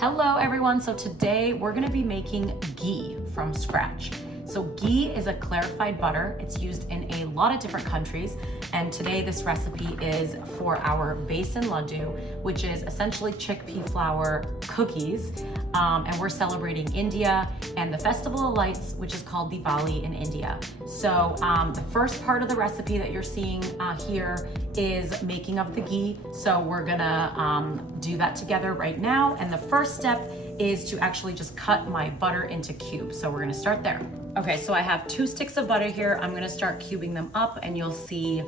Hello everyone, so today we're gonna be making ghee from scratch. So ghee is a clarified butter. It's used in a lot of different countries. And today this recipe is for our besan laddu, which is essentially chickpea flour cookies. And we're celebrating India and the Festival of Lights, which is called Diwali in India. So the first part of the recipe that you're seeing here is making of the ghee. So we're gonna do that together right now. And the first step is to actually just cut my butter into cubes. So we're gonna start there. Okay, so I have 2 sticks of butter here. I'm gonna start cubing them up, and you'll see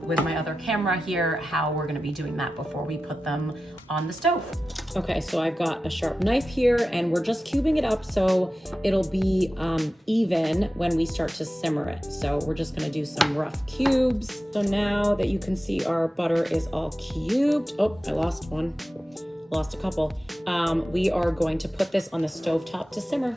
with my other camera here how we're gonna be doing that before we put them on the stove. Okay, so I've got a sharp knife here, and we're just cubing it up so it'll be even when we start to simmer it. So we're just gonna do some rough cubes. So now that you can see our butter is all cubed. Oh, I lost one. Lost a couple. We are going to put this on the stovetop to simmer.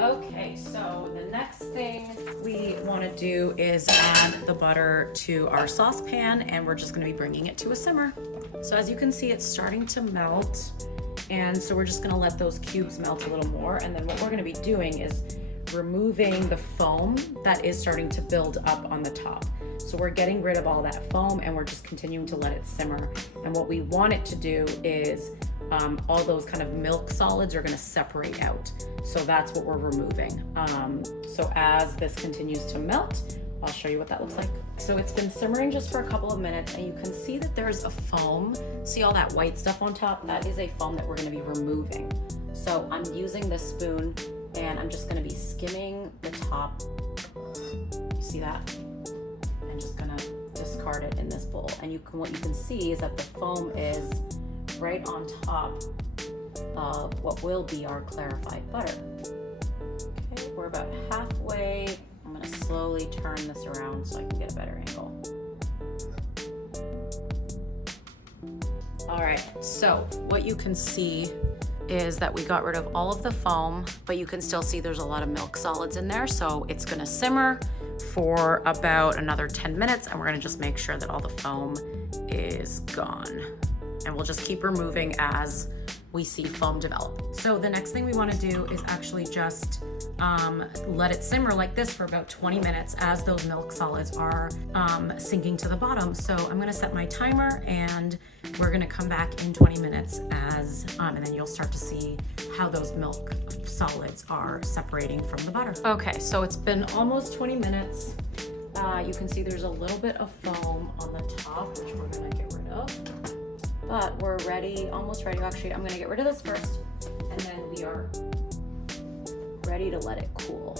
Okay, so the next thing we want to do is add the butter to our saucepan, and we're just going to be bringing it to a simmer. So as you can see, it's starting to melt, and so we're just going to let those cubes melt a little more, and then what we're going to be doing is removing the foam that is starting to build up on the top. So we're getting rid of all that foam, and we're just continuing to let it simmer. And what we want it to do is all those kind of milk solids are going to separate out. So that's what we're removing. So as this continues to melt, I'll show you what that looks like. So it's been simmering just for a couple of minutes, and you can see that there's a foam. See all that white stuff on top? That is a foam that we're going to be removing. So I'm using this spoon, and I'm just going to be skimming the top. You see that? And just going to discard it in this bowl. And what you can see is that the foam is right on top of what will be our clarified butter. Okay, we're about halfway. I'm gonna slowly turn this around so I can get a better angle. All right, so what you can see is that we got rid of all of the foam, but you can still see there's a lot of milk solids in there. So it's gonna simmer for about another 10 minutes, and we're gonna just make sure that all the foam is gone. And we'll just keep removing as we see foam develop. So the next thing we want to do is actually just let it simmer like this for about 20 minutes as those milk solids are sinking to the bottom. So I'm going to set my timer, and we're going to come back in 20 minutes and then you'll start to see how those milk solids are separating from the butter. Okay, so it's been almost 20 minutes. You can see there's a little bit of foam on the top, which we're going to get rid of. But we're ready, almost ready. Actually, I'm gonna get rid of this first, and then we are ready to let it cool.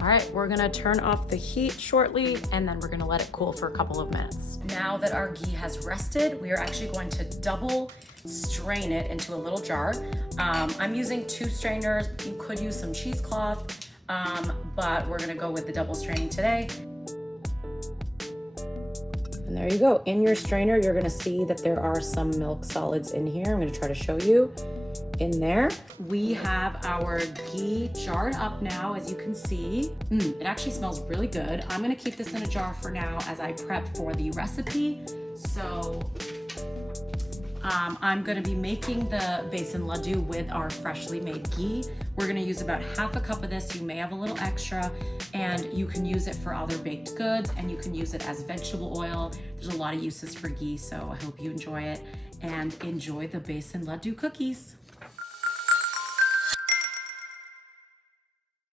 All right, we're gonna turn off the heat shortly, and then we're gonna let it cool for a couple of minutes. Now that our ghee has rested, we are actually going to double strain it into a little jar. I'm using 2 strainers. You could use some cheesecloth, but we're gonna go with the double straining today. And there you go. In your strainer, you're gonna see that there are some milk solids in here. I'm gonna try to show you in there. We have our ghee jarred up now, as you can see. It actually smells really good. I'm gonna keep this in a jar for now as I prep for the recipe. So I'm gonna be making the besan laddu with our freshly made ghee. We're gonna use about half a cup of this. You may have a little extra, and you can use it for other baked goods, and you can use it as vegetable oil. There's a lot of uses for ghee, so I hope you enjoy it, and enjoy the besan laddu cookies.